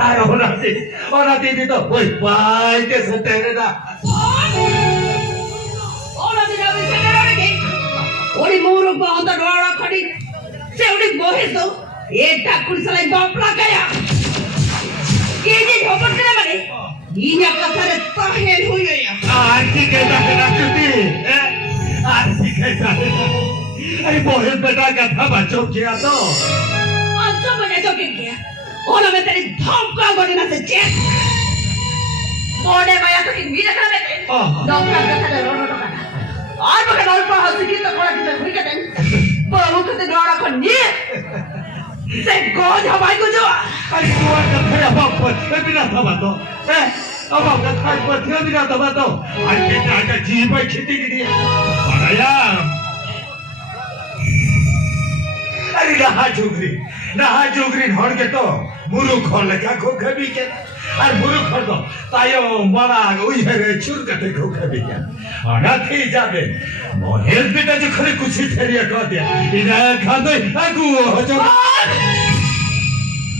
Orang itu, woi, baik ke setere dah. Orang tidak bisa lagi. Orang muruk banget orang kadi. Saya udah bohong tu. Tak kurang bapla kaya. Ini jodoh kena mana? Ini apa sahaja tahan huya ya. Arti kita hendak cuti. Arti kita. Ay bohong beda kata bacok kia tu. Macam mana jokin kia? Orang menteri thomka godi nasi cek. Orang bayar tu ini nak kena menteri. Dokter kata ada orang dokter. Ar bukan orang pahas kita orang kita hui kata. Baru kata orang kon ni. Saya kau jawab aku jawab. Ay tuan kata apa pun, tidak tahu tu. Apa kata apa tidak tahu tu. Ay kita ada jiwa kita ini. Paraya. अरे नहा जोगरी हर के तो मुरुख हर लेखा खोखे भी के और मुरुख हर तो तायो बड़ा उई है चुर कटे खोखे भी के आना थी जाबे मोहेल बेटा जो खरे कुछ ही थेरिया कर दिया इन्हें खाते आगू हो जाओ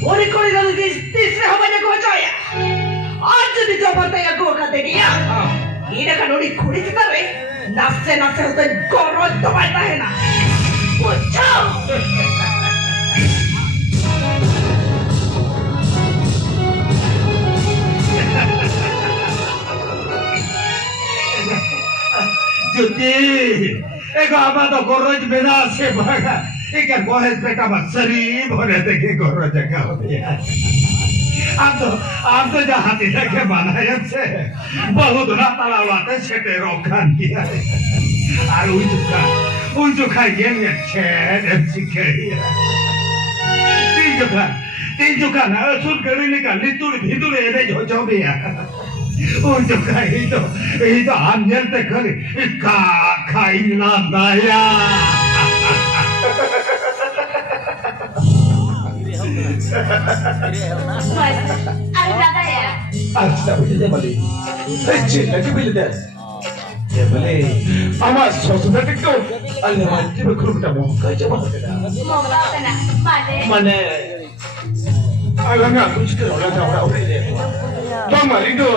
ओरी कोरी गल तीसरे हमारे को चाहिए आज जो जबरते या को खाते दिया इन्हें कनोरी खुड़ी चिता रे नाचे नाचे होते गौरव दबाता है ना Pocong! Juti, apa tu koroj bina se baga, ikan bohes beta masri, boleh teki koroj kau dia. Am tu jahat ini ke mana yang se, bahu tu nak talawat se terokan dia. Aru untuk kajian yang cedek sikit. Tunjukkan, asul kerilikan, litur ini jauh dia. Untuk itu ambil tekali, kainan daya. Ada ya? Ada boleh balik. Cik, lagi boleh dah. Ya boleh. Amas sudah tiktok. Allah mati berkeruh kita mau kerja mana? Mau apa nak? Mana? Alang aku juga orang deh. Bang itu,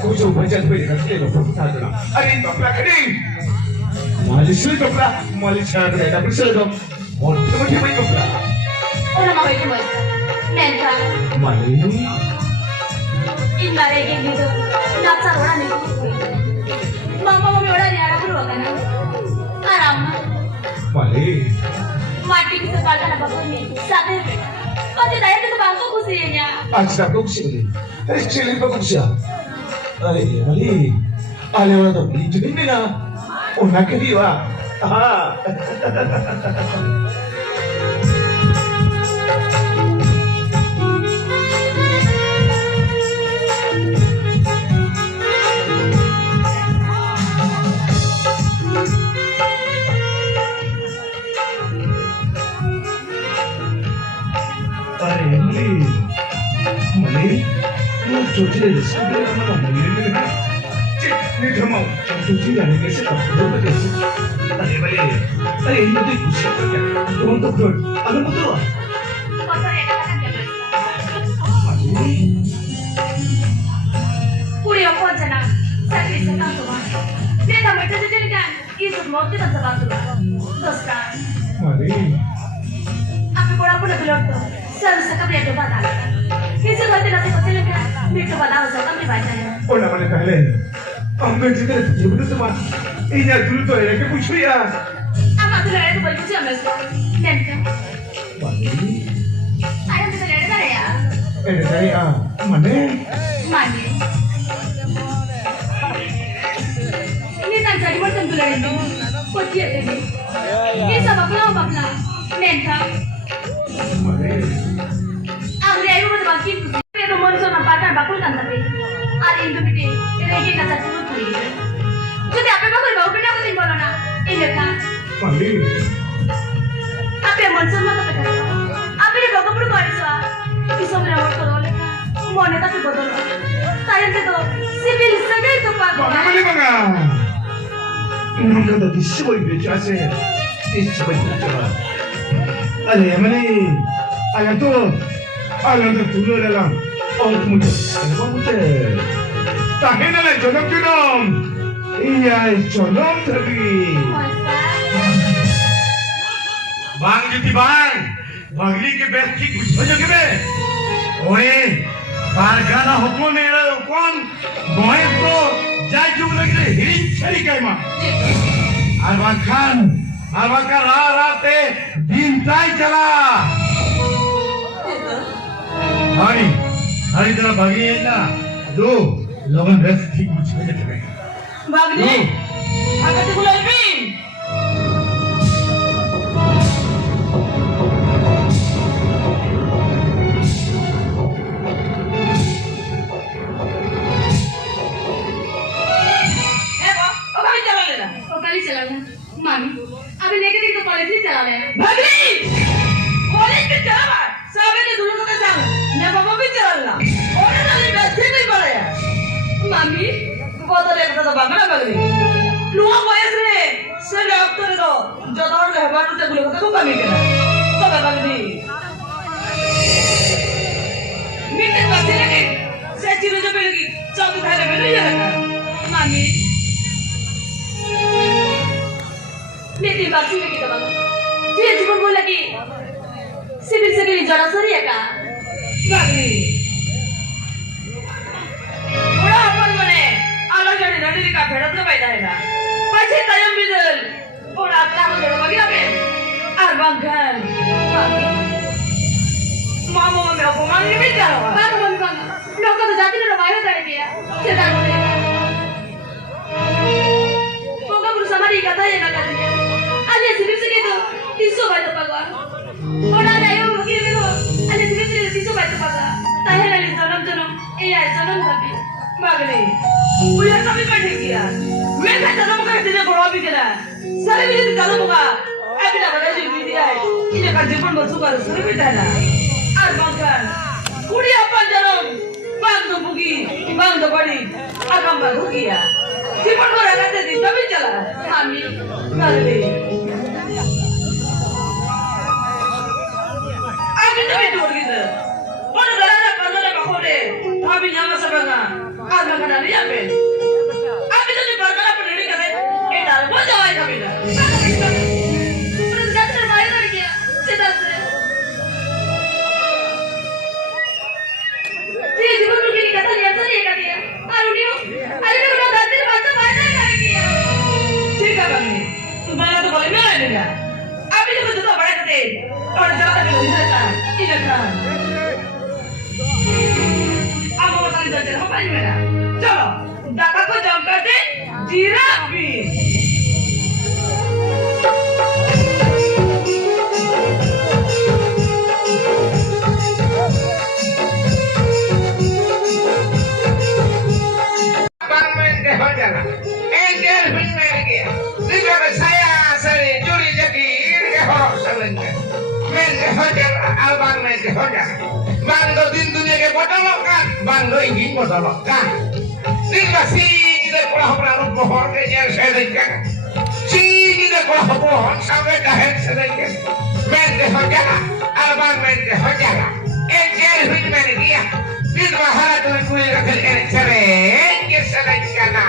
aku coba baca beri kasih lo perbuatan tu. Ari bapa kini. Malaysia tu pula, Malaysia tu dah bersih tu. Mau macam mana tu pula? Orang mau itu mana? Nentra. Malaysia. Ini lagi gitu. Nak cari orang ni. Mama orang ni ada perlu kan? Aram. Malaysia. Mati kita kalau nak bawa ni, sahaja. Pasti dah itu bangku kusinya. Aja aku kusi. Cili apa kusi? Malaysia. Ale orang tu itu ni na. Oh nak dia. Cuci deh, sebenarnya mana boleh ni? Cik, ni cuma cuci dah ni kesek tak boleh kesek. Tadi ini tu kusi apa ya? Cuma tu pun, ada betul. Kotor ya katakan dia. Mati. Kuri apa jana? Saya bisa tahu tu. Dia tak macam tu jadi kan? Isut mau kita tak tahu. Dosa. Mati. Aku korang pun dah belum tu. Saya sekarang dia tu batal. Isut waktu nanti kau cakap kan? Itu batal saya kami baca. Oh nama ni kahlen. Ambil cerita tu betul tu mah. Ini dulu tu yang kita pujuk ya. Apa tu lagi tu boleh siapa mesti? Nanti. Mati. Ayam tu lagi ada ya? Saya mana? Mani. Ini tak jadi macam tu lagi. Kau dia ini. Ini sebab apa? Nanti. Mati. Aku dia itu betul bangkit. Itu manusia nampak bakul kan tapi. Ada itu beti. Ini lagi nak cari tu ni. Jadi apa bakul bau benda aku tinggal mana? Ini kan. Mati. Apa manusia mana tak ada. Apa dia bakul perlu kau iswa. Iswa berawal korol. Mana tapi bodol. Tayang tu civil saja itu pak. Nama ni mana? Nama tu disebut beca saya. Disebut beca. Ada mana? Ayat tu dulu dalam Tahin na lang, jonom-jonom! Iyay, jonom tadi! Bang Juti bang, बगली के base की कुछ हो जाके बे, ओए, बारगाना हुक्म मेरा कौन, मोहे तो जाय जुग लगे हिरी छरी काय मां, अलवान का राते दिन ताई चला, हरी तरह बगली है ना, दो लोगों बेस की कुछ हो जाके बे, बगली, अगर तू बुलाई भी मामी अभी लेके दिन तो कॉलेज ही चला रहे हैं भगली कॉलेज के चला सावे ने दूर को जाओ ने बाबा भी चलना और नाले बैठे नहीं पड़े मामी वो तो देखता तो बागना भगली लुआ वयस रे से डॉक्टर तो जदौर रहबानु ते गुले को कमी केना तो भगली मीटिंग बसे लगे से चिरो जो बेलगी चौथी थाले में नहीं जाना मामी नीति बाकी में kita bang dia cuma mau lagi sibil jara sari ya kak भगली बड़ा अपन मने अलग जड़ी रडी का भेड़त के पैदा है ना पछे तयम बिदल बड़ा अपना को जड़ बगी लगे और बंगन मामो में अपमान नहीं मिल जावा bang लोग तो जाति ने रवायत कर दिया सेदा बोले Moga berusaha mari kata ya kata dia alias sibil segitu tisu baca pagwa orang ayo begini lo alias sibil tisu baca pagwa tanya lagi janam iya janam tapi भगली उया कभी बैठे किया मैं कहता था मुझे तेरे बड़ा भी करा सारे भी कल मुझे अभी ना बड़ा जी भी दिया है इन्हें का जीवन बच्चों का सारे भी डाला आज बंगन कुड़ी अपन जन्म बांग तो बुगी बांग तो बड़ी आज हम बांग किया जीवन को रहते दिन तभी चला मामी भगली अभी तो भी टूट गई थी और घराना करने लगा खोले अभी यहाँ से बंगा आज मैं बना लिया पे अभी तो बर्गर अपन रेडी कर रहे ये डाल वो जाए कभी ना berusaha terbayar lagi ya seda dia cuma begini kata lihat saja ya kata dia Arunio ayo udah datang baca baca lagi ya ठीक है बंगी तुम्हारा तो बोले ना लेना अभी तो तो बड़ा करते और ज्यादा भी इधर का अब वो तक चल हो पाई मेरा चलो दादा को जम करते जीरा भी Bangdo din dunia ke bodolokan, bangdo ingin bodolokan. Tinggal sini deh kalau perlu pohon kenyar sedekah. Sini deh kalau pohon sampai dahen sedekah. Mente hoja, albang mente hoja. Engkau hidup mana dia? Di mahal tu kuih rakyat enak sering kesedekah na.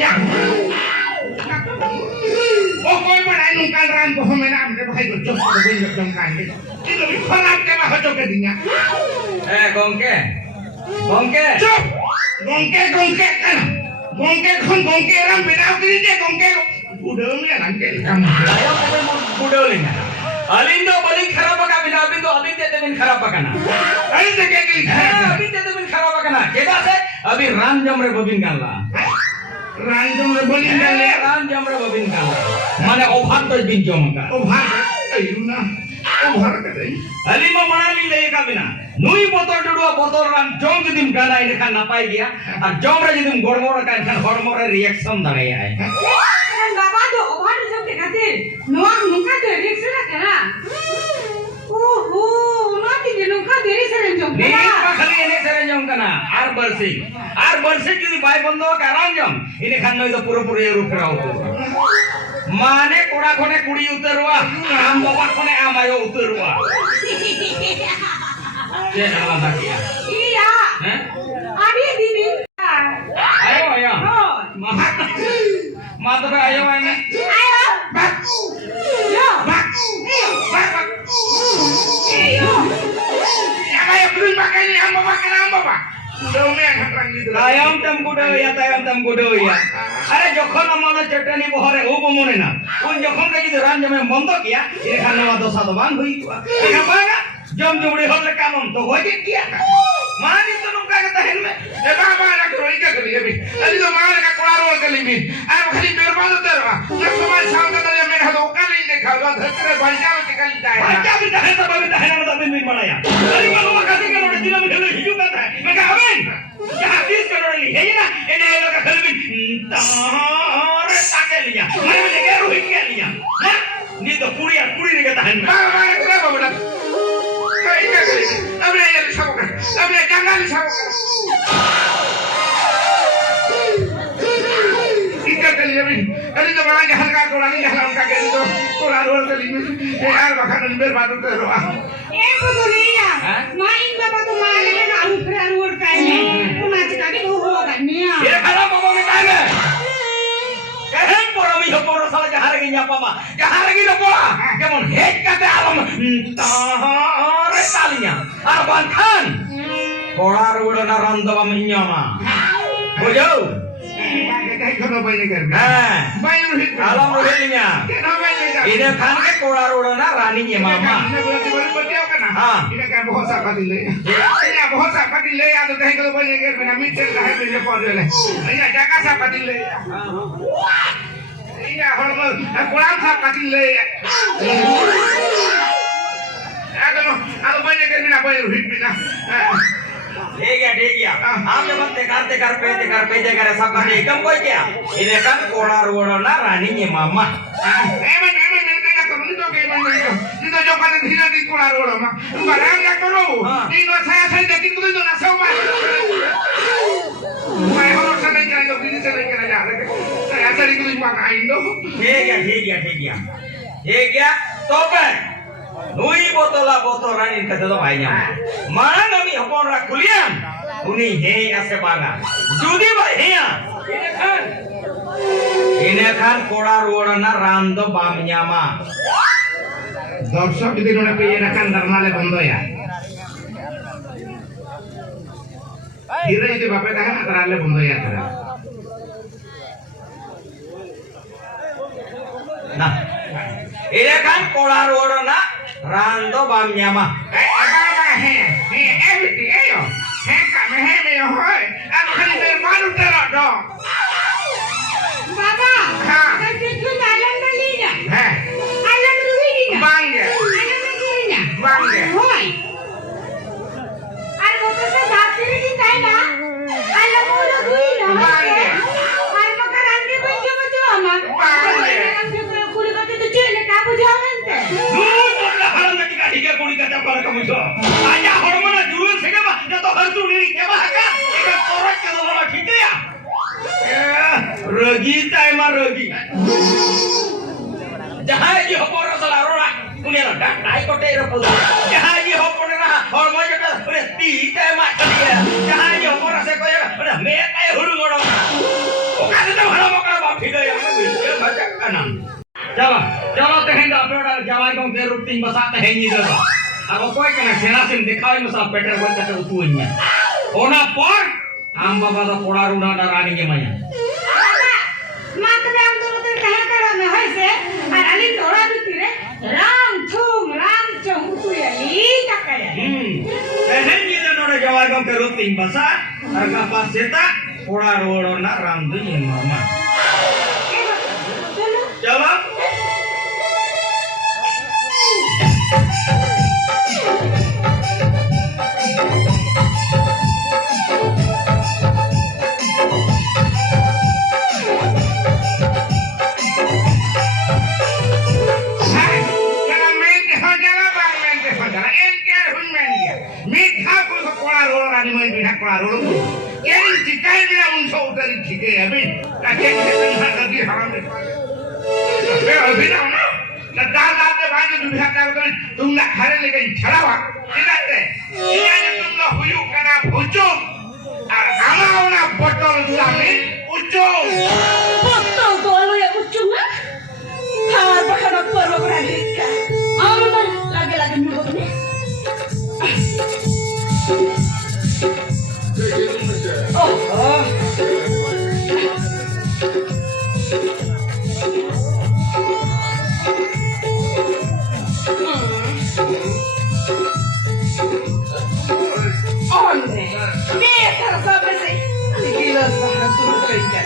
niya. Okoy mo na nung kalran ko huminam ke bahay ko jok ko bin jok kan. Ito bi kharap ke ba jok ke dinya. Gongke. Gongke. Chop. Gongke kan. Gongke khon gongke ram binau kiri je gongke. Budeng ya nangke kamu. Ayo kami mau budolin. Alindo balik kharap ka bina bindo abin te bin kharap ka na. Ayo se ke kiri. Abin te bin kharap ka na. Keda se abi ram jam re babin ganla. Random le bolin dale. ram jam re babin ganla. Mane ovar to bin jom ka. Ovar. Ayo na. Ovar ka dai. Alima manali le ka bina. Nui botol dudua botol ram jom judim gana ini kan napai dia. Ar jom re judim gormor kan hormone reaction dare ai. Kan baba to ovar jom ke khatir noa nungka to reaction kana noti je nungka deri seren jom Ni kana pa khali ini seren jom kana ar bersih judi bai bondo ka ram jom ini kan noi to puro puro eru ferau to mane kora khone kudi uterwa am baba khone amayo uterwa je ala dakia iya adi dini ayo ayo ma to ayo ane ayo Bak. yo Bak. Bak. iyo Yang ayo beli pakai ini am baba. Dome yang rang gitu. tayam tam kudo ya are jokhon amala chatani bohare o bomone na un jokhon ka jodi ram jame bondo kiya ire khanna dosa do ban hui eka paga jom jumri holle kamam to hoje kiya mani to nungka ka tahen me Eh baba nak kau ikat kali ya bi. Tadi tu mana nak keluar orang kali bi. Aku kali berbalu terus. Nak semua sama kata dia mereka tu kali ini kalau terus banyak kali dah. baca binta hai sabab binta hai na bin bin malaya ari malu makasi ka nore dina bin hele hiju ka ta maka aben ya hadis ka nore li he na ene lo ka khalbin tare sakeliya mane me ke ruhi ke liya ha ni to puri ni ka tahen me Baba nak kenapa benar? Kau ikat kali. Tapi yang disabukkan. Tapi jangan disabukkan. Ikat kali ya bi. Tadi tu mana jalan kau orang ni jalan kaki itu. Keluar orang kali ni. Air bahkan ni berbalu terus. eko dunia main baba to mane na aru fer ur kaine una chika ke ho gania ye khala bobo me kai me kehen poro mi hoporo sala jahar gi nyapa ma jahar gi do pola kemon hek kate alam tare talinya ar banthan kolar udana randava minyama bojo Kau kau banyak kan? ha Banyak hit. alam rohelinya Kenapa banyak kan? ine khan ke kolar udana rani nye mama Ini berarti baru berdiam kan? हाँ। Ini kan बहुत सा पति ले। ini बहुत सा पति ले या तो कहीं kalau banyak kan बिना मीटर का है मेरे पास ले। ini jaga सा पति ले। ini orang kurang सा पति ले। Kalau banyak kan बिना banyak hit बिना। ठीक है आप जब तेकार पे जगह सब का एकदम कोई क्या ine khan kolar udana rani nye mama Emang mereka turun itu kayak mana itu? Itu coba tidak di keluar orang mah. Barang yang turun. Ini saya jadi itu nasi apa? Saya harus sana jalan ke sini sana jalan. Saya cari itu makan itu. ठीक है तो पे नुई बोतोला इन कते तो भाई nya mana nami hopon ra kulian uni he ase banga judi bhai heya ine khan kolar udana rando bam nyama দর্শক যদি ওরা পেয়ে রাখান ধর্মালে বন্ধ ya হিরো যদি বাপে দেখেন তাহলে বন্ধ ya তারা nah ine khan kolar udana rando bam nyama baba kate tu alam dalinya alam ruhininya alam ruhininya hoy ar baba sa dapiri di kai na alam ruhininya ar maka range bajjo bajjo ama range kuli kate tu chele ka bujhaamente haram na tika tika kuni kata para kamu jo aja hormona jurul sege ba ya to hartu ni ke ba ka eka korot ke do na ठीक ya rogi tai ma rogi jaha ji hoporo sala rora kuni na dai ko te ro pu jaha ji hoporo na hormo jeta ore ti tai ma ka dia jaha ji hoporo se ko ya me tai huru ngoro o ka te to haram jawai dong ke ruting basa teh ni dah. Aku koi kena senasin dikhai masa peter buat kata utuinya. Ona por amba bada poda runa darani ke maya. মাত্র আম তোর কাহে কারণে হইছে আর আলি তোরা দিতিরে রাম ছুম তুই আলি কাকায়া Teh ni dah nora jawai dong ke ruting basa. Harga pas seta poda runa ram tu ni mama. Jalan. Botol tu lu yang ucung ah. Har bahkan aku baru berangkat. Aman lagi nyuruh ni. Oh. Onde? Biar sampai sih. Gila sangat sulit kerja.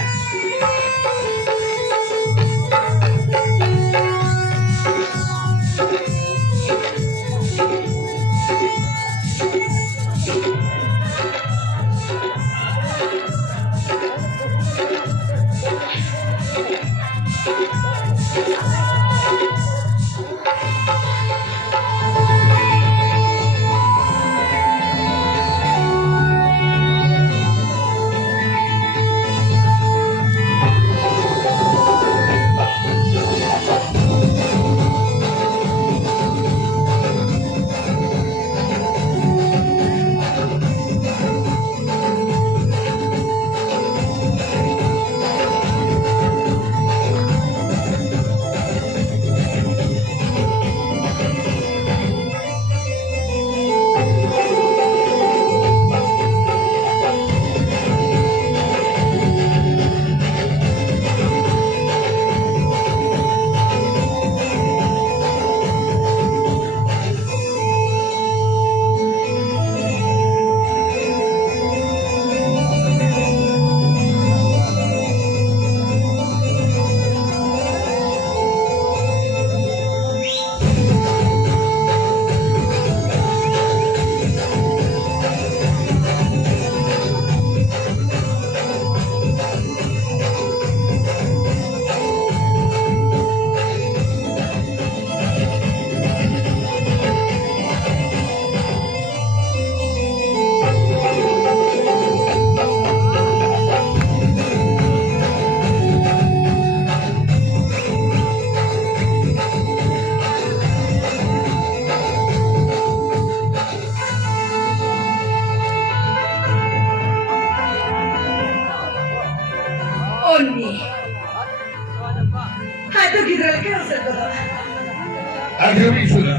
Agak sudah,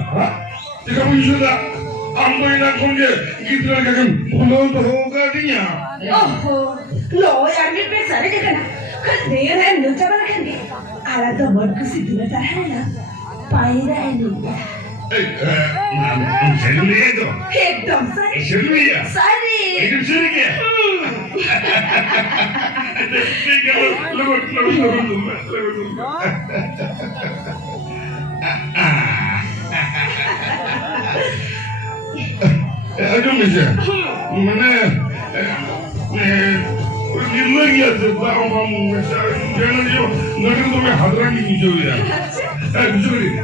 tidak sudah. Ambil nak konje, kita kan belum tahu katanya. Oh, lo yang ni pesa ni kan? Kerja ni lu coba kan ni. Alat tu buat kusi tu nak cari lah. Paira ni. Seri itu. Ekdom sari. Seri ya. Sari. Itu seri ya. Aduh macam mana? Lagi ada bahawa jangan jo, nanti tu मैं hadran ni jo ya. Juri,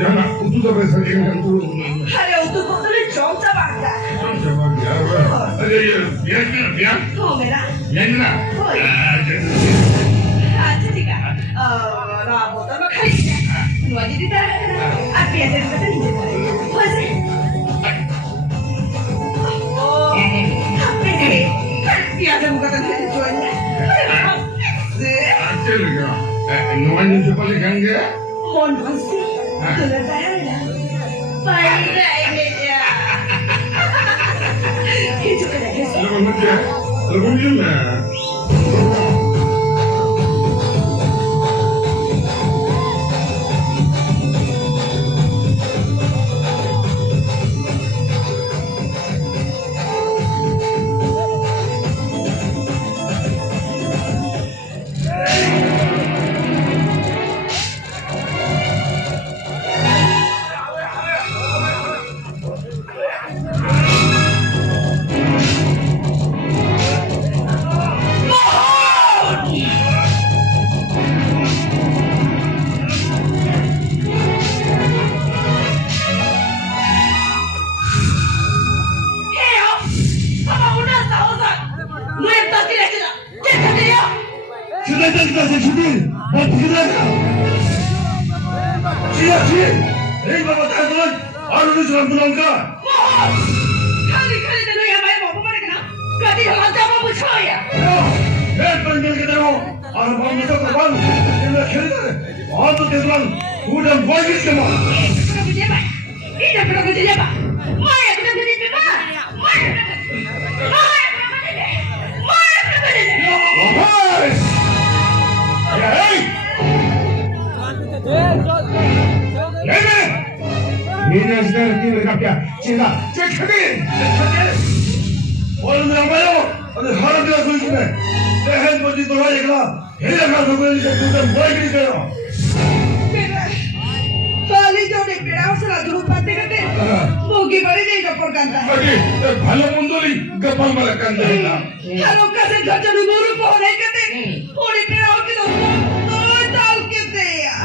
jangan itu tu berasa jangan tu. Ada untuk tu ni jom cabaga. Jom cabaga. Ada ya. Oh merah. Yana. Aja tiga. Nah, botol makan ni. Nuai jadi dah. Apa yang ada pada ni? Masih. Biasa bukan tentang tujuannya. Acel ke? Nuan itu paling kan dia? Mohon kasih. Tuloy tayo na. Pahiray niya. Ito ka na kasi. Alam mo siya, alam mo yun na. Heo! Sama una sa usan! Muerta tira sila! Déjate yo! Sudah kita sendiri. Mati kita. Sia sia. Hei bapak tahan. Harus dalam tulangka. Mohon! Kali-kali tanong yung may mo, pumalik na! Kati ka lang siya mabuchoya! Ya. Hei panggil kita mo. Arab ang kita terbang. Kita kerja. Auto terbang. Udah bagi semua. Kita punya apa? Kita pernah punya apa? Maya kita punya apa? Maya kita punya Maya kita punya Hei. Ya hei. Hei. Ini sudah kita kerja. Cinta. Cek kaki. Orang yang mayo. Ada harap dia kulit ni. Dehen baju tu lagi kena. Hei nak aku ini kita bagi kita. Kali jo de pera usara dhuru patte kate mogi bari jai dapor kanta Lagi, bhalo mundoli gapal malakan dena. haro kase jajanu moru pohne kate ori pera oke do toy dal kete ya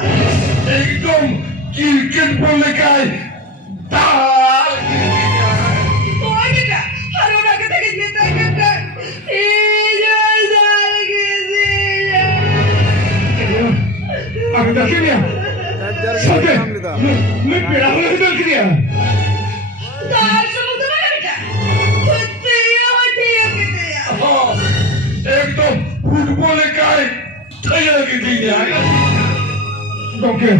Ekdom kirkin boleh kai. Dal. toy kita haro na kate ke meta kata iya dal kete ya Aku dah kini. Sampai. Lu pernah udah kini. dal semua tu mana kita kete ya dia kete ya Oh, ekdom football kai. Thaya gitu ni. Oke.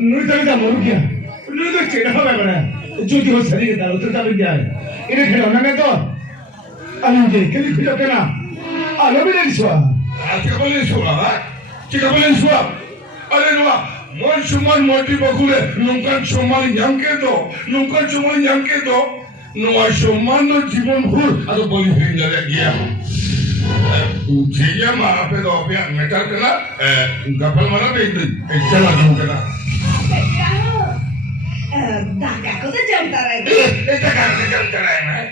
Lu tadi dah mau kya? Lu tu cedera apa mana? Jadi ho sari kita utar tapi dia. Ini kena mana tu? Alam je, kali kuda kena. Alam ni suah. Kita boleh suah. Kita boleh suah. Ada dua. Mon cuman mati bakule, nungkan cuman yang kedo, nungkan cuman yang kedo, nuai cuman tu জীবন ভুল, ada boleh hingga lagi ya. Jia mah apa tu apa yang metal kena, kapal mana tu jalan jauh kena. dah aku tu jam tarai Jangan cerai mah.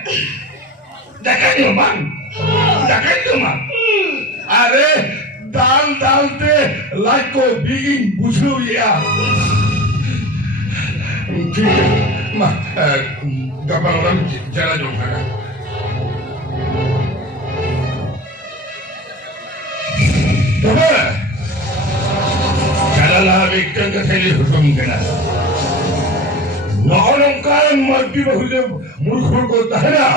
Jangan nyoman, jangan nyoman. Are dal te like ko bikin buju ya. ठीक है माँ kapal orang jalan jauh kena. Coba jalanlah ikan keseli hukum kena. Nongkan mati bahunya murkhul ko tahna.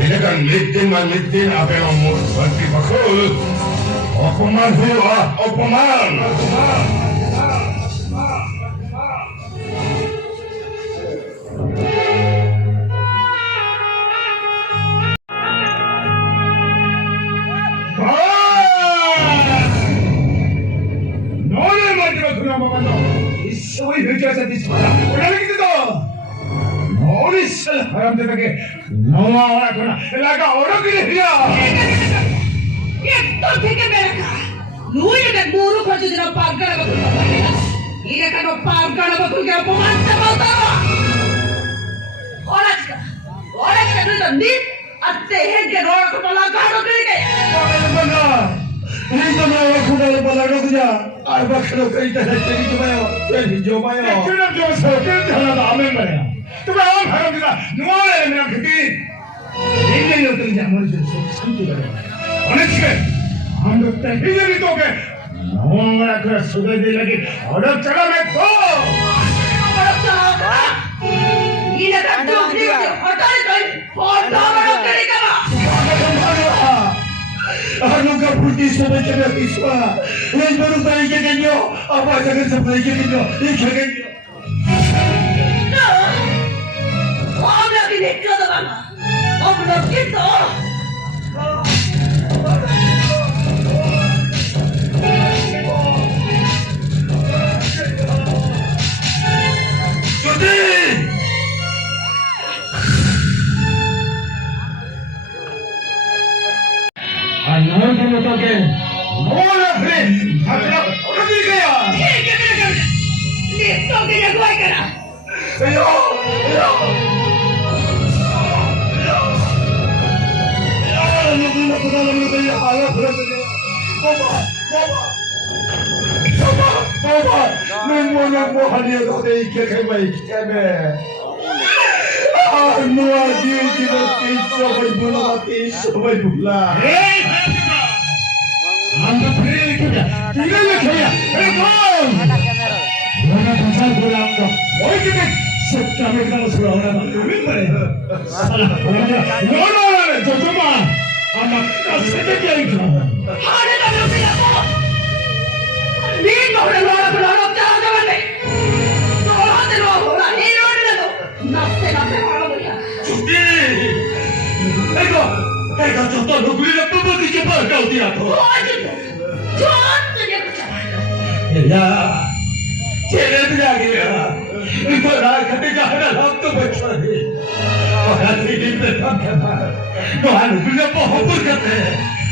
Tidak kan mitin apa yang mati bakul. Opoman huwa, opoman. 너는 마지막 그나마 만나 이소위 회자자 디스마라 오라기도 너는 살 사람들에게 너와라거나 내가 오라기를 해야 Itu tiga mereka. Lu yang kat buruk aja jangan pagar apa tu apa. Ini kan pagar apa tu kau pemantau tahu. Orang kita dulu ni, atte hendak orang kepala kau kiri ke. mana? Ini sama aku dalam balai kerja. Arba kalau kita jadi cuma jadi cuma ya. 그럼 저 서울 하나도 안 멤버야 또 나온 사람들아 누워야 그냥 그게 Ini yang terjadi macam sampai pada. 어느 시간 아무것도 해결이 또 오게 Orang kerana sudah dia lagi. 어렵 자가 맺고 Ini kan tu dia. Hotel tu, hotel orang kiri ke. Anu kau iso ba kaya iso? Yung baru tayo kaganyo, apa jangan sampai kaganyo, kaganyo. Om lagi nikah tuh mama. Om belum gitu. Jody! Ano kamu toke? Mola friend. Agak kami kaya. Listo que ya gue kena. Ayo, ayo. Ada tak ada apa? Ni kau dah luar berlarut jangan jangan ni. Kau hati luar bola ni luar ni tu. Nafse malu dia. Jody! Ego, contoh nuguri na pabudi ka ba kau dia to? Jangan tu dia bercakap. Ya, cene dia gila. Itu nak ketika ada waktu bercari. Orang ini berpakaian. Tuhan punya pohon kata.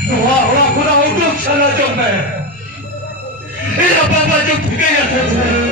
Tuhan orang kurang untuk salah jombe. Ini apa baju tiga ya saja.